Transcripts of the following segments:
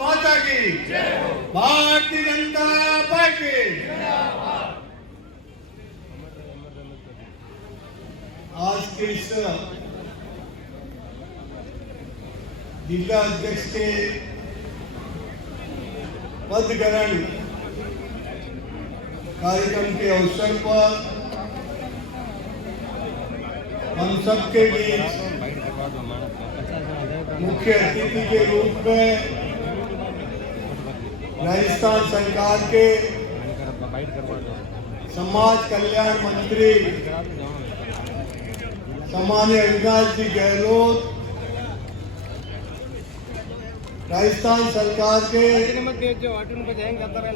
माता की भारतीय जनता पार्टी। आज के इस जिला अध्यक्ष के पद ग्रहण कार्यक्रम के अवसर पर हम सबके बीच मुख्य अतिथि के रूप में राजस्थान सरकार के समाज कल्याण मंत्री सम्माननीय अविनाश जी गहलोत, राजस्थान सरकार के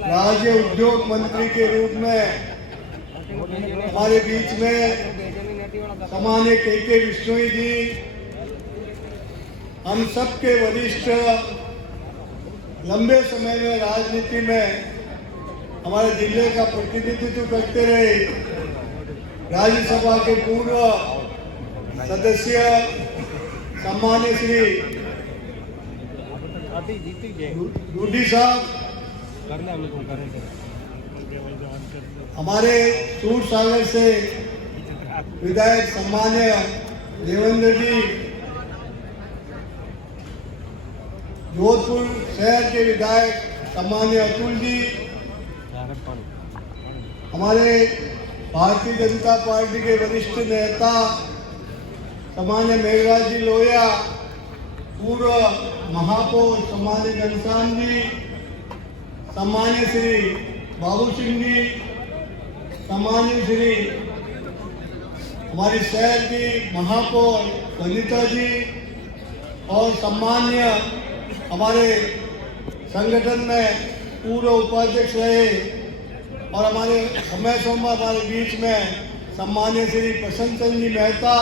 राज्य उद्योग मंत्री के रूप में हमारे बीच में सम्माननीय के विश्नोई जी, हम सबके वरिष्ठ, लंबे समय में राजनीति में हमारे जिले का प्रतिनिधित्व करते रहे राज्यसभा के पूर्व सदस्य सम्माननीय श्री रूडी साहब, हमारे सूर सागर से विधायक सम्माननीय देवेंद्र जी, जोधपुर शहर के विधायक सम्माननीय अतुल जी, हमारे भारतीय जनता पार्टी के वरिष्ठ नेता सम्माननीय मेघराज जी लोहिया, पूर्व महापौर सम्माननीय घनश्याम जी, सम्माननीय श्री बाबू सिंह जी, सम्माननीय श्री हमारी शहर की महापौर वनिता जी, और सम्माननीय हमारे संगठन में पूर्व उपाध्यक्ष रहे और हमारे समय हमारे बीच में सम्माननीय श्री प्रसन्न चंद्र जी मेहता,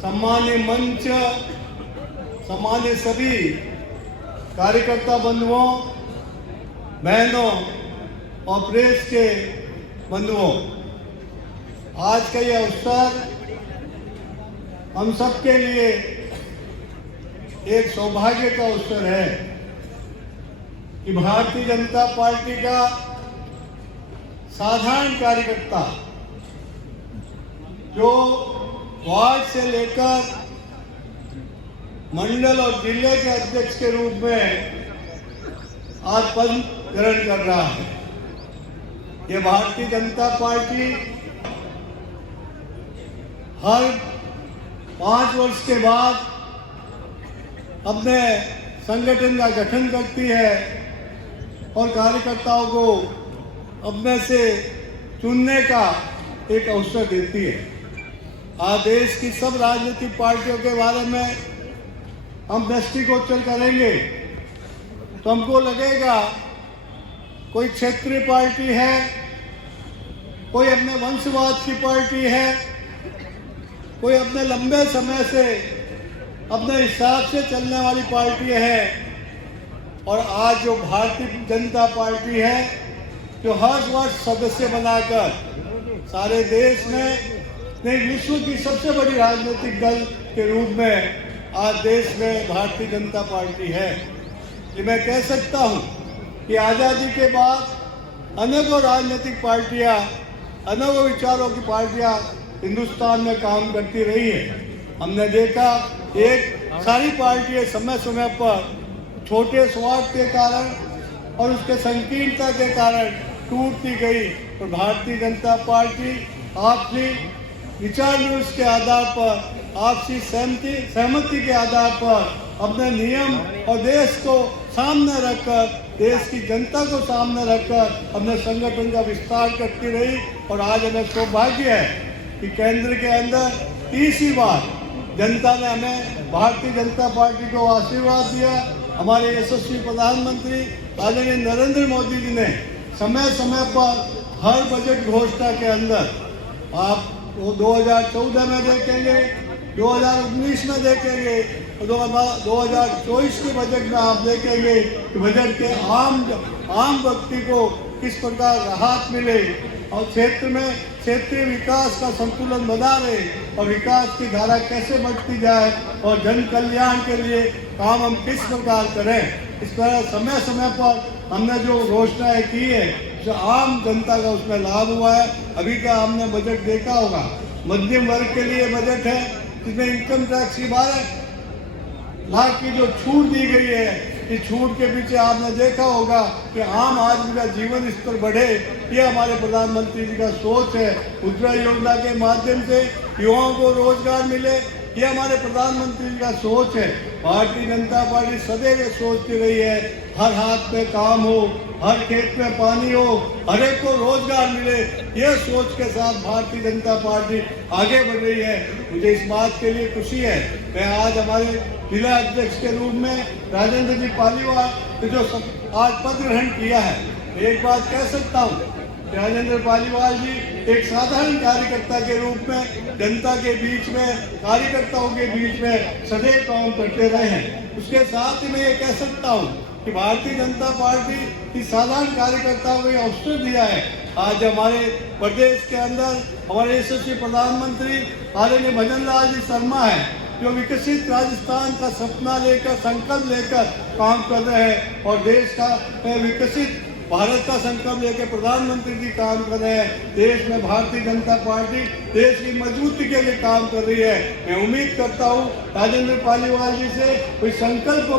सम्माननीय मंच, सम्माननीय सभी कार्यकर्ता बंधुओं, बहनों और प्रेस के बंधुओं, आज का ये अवसर हम सबके लिए एक सौभाग्य का अवसर है कि भारतीय जनता पार्टी का साधारण कार्यकर्ता जो वार्ड से लेकर मंडल और जिले के अध्यक्ष के रूप में आज पद ग्रहण कर रहा है। ये भारतीय जनता पार्टी हर 5 वर्ष के बाद अपने संगठन का गठन करती है और कार्यकर्ताओं को अपने से चुनने का एक अवसर देती है। आज देश की सब राजनीतिक पार्टियों के बारे में हम दृष्टिगोचर करेंगे तो हमको लगेगा कोई क्षेत्रीय पार्टी है, कोई अपने वंशवाद की पार्टी है, कोई अपने लंबे समय से अपने हिसाब से चलने वाली पार्टी है, और आज जो भारतीय जनता पार्टी है जो हर वर्ष सदस्य बनाकर सारे देश में नहीं विश्व की सबसे बड़ी राजनीतिक दल के रूप में आज देश में भारतीय जनता पार्टी है। ये मैं कह सकता हूँ कि आज़ादी के बाद अनेकों राजनीतिक पार्टियाँ, अनेकों विचारों की पार्टियाँ हिंदुस्तान में काम करती रही है। हमने देखा एक सारी पार्टियाँ समय समय पर छोटे स्वार्थ के कारण और उसके संकीर्णता के कारण टूटती गई, और भारतीय जनता पार्टी आपसी विचार विमर्श के आधार पर, आपसी सहमति के आधार पर अपने नियम और देश को सामने रखकर, देश की जनता को सामने रखकर अपने संगठन का विस्तार करती रही। और आज हमें सौभाग्य है कि केंद्र के अंदर तीसरी बार जनता ने हमें भारतीय जनता पार्टी को आशीर्वाद दिया। हमारे यशस्वी प्रधानमंत्री आदरणीय नरेंद्र मोदी जी ने समय समय पर हर बजट घोषणा के अंदर, आप वो 2014 में देखेंगे, 2019 में देखेंगे, और 2024 के बजट में आप देखेंगे कि बजट के आम व्यक्ति को किस प्रकार राहत मिले और क्षेत्र में क्षेत्रीय विकास का संतुलन बना रहे और विकास की धारा कैसे बढ़ती जाए और जन कल्याण के लिए काम हम किस प्रकार करें। इस तरह समय समय पर हमने जो घोषणाएं की है, जो आम जनता का उसमें लाभ हुआ है। अभी का हमने बजट देखा होगा, मध्यम वर्ग के लिए बजट है, जिसमें इनकम टैक्स की 12 लाख की जो छूट दी गई है। इस छूट के पीछे आपने देखा होगा कि आम आदमी का जीवन स्तर बढ़े, ये हमारे प्रधानमंत्री जी का सोच है। उज्ज्वला योजना के माध्यम से युवाओं को रोजगार मिले, ये हमारे प्रधानमंत्री जी का सोच है। भारतीय जनता पार्टी सदैव सोचती रही है, हर हाथ में काम हो, हर खेत में पानी हो, हर एक को रोजगार मिले, ये सोच के साथ भारतीय जनता पार्टी आगे बढ़ रही है। मुझे इस बात के लिए खुशी है, मैं आज हमारे जिला अध्यक्ष के रूप में राजेंद्र जी पालीवाल ने जो आज पद ग्रहण किया है, एक बात कह सकता हूँ, राजेंद्र पालीवाल जी एक साधारण कार्यकर्ता के रूप में जनता के बीच में, कार्यकर्ताओं के बीच में सदैव काम करते रहे हैं। उसके साथ ही मैं ये कह सकता हूँ कि भारतीय जनता पार्टी इस साधारण कार्यकर्ताओं को अवसर दिया है। आज हमारे प्रदेश के अंदर हमारे यशस्वी प्रधानमंत्री आदरणीय भजन लाल जी शर्मा है, जो विकसित राजस्थान का सपना लेकर, संकल्प लेकर काम कर रहे हैं और देश का विकसित भारत का संकल्प लेकर प्रधानमंत्री जी काम कर रहे हैं। देश में भारतीय जनता पार्टी देश की मजबूती के लिए काम कर रही है। मैं उम्मीद करता हूँ राजेंद्र पालीवाल जी से कोई संकल्प को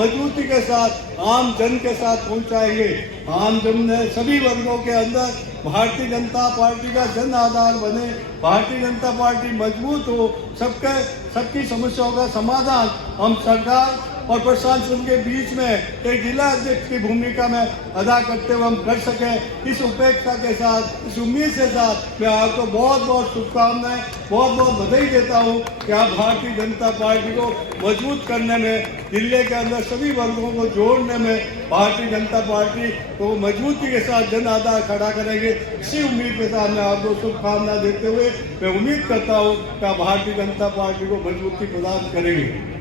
मजबूती के साथ आम जन के साथ पहुँचाएंगे। आम जन ने सभी वर्गों के अंदर भारतीय जनता पार्टी का जन आधार बने, भारतीय जनता पार्टी मजबूत हो, सबकी समस्याओं का समाधान हम सरकार और प्रशासन के बीच में एक जिला अध्यक्ष की भूमिका में अदा करते हुए हम कर सकें। इस उपेक्षा के साथ, इस उम्मीद के साथ मैं आपको बहुत बहुत शुभकामनाएं, बहुत बहुत बधाई देता हूं कि आप भारतीय जनता पार्टी को मजबूत करने में, जिले के अंदर सभी वर्गों को जोड़ने में भारतीय जनता पार्टी को मजबूती के साथ जन आधार खड़ा करेंगे। इसी उम्मीद के साथ मैं आपको शुभकामना देते हुए मैं उम्मीद करता हूँ कि आप भारतीय जनता पार्टी को मजबूती प्रदान करेंगे।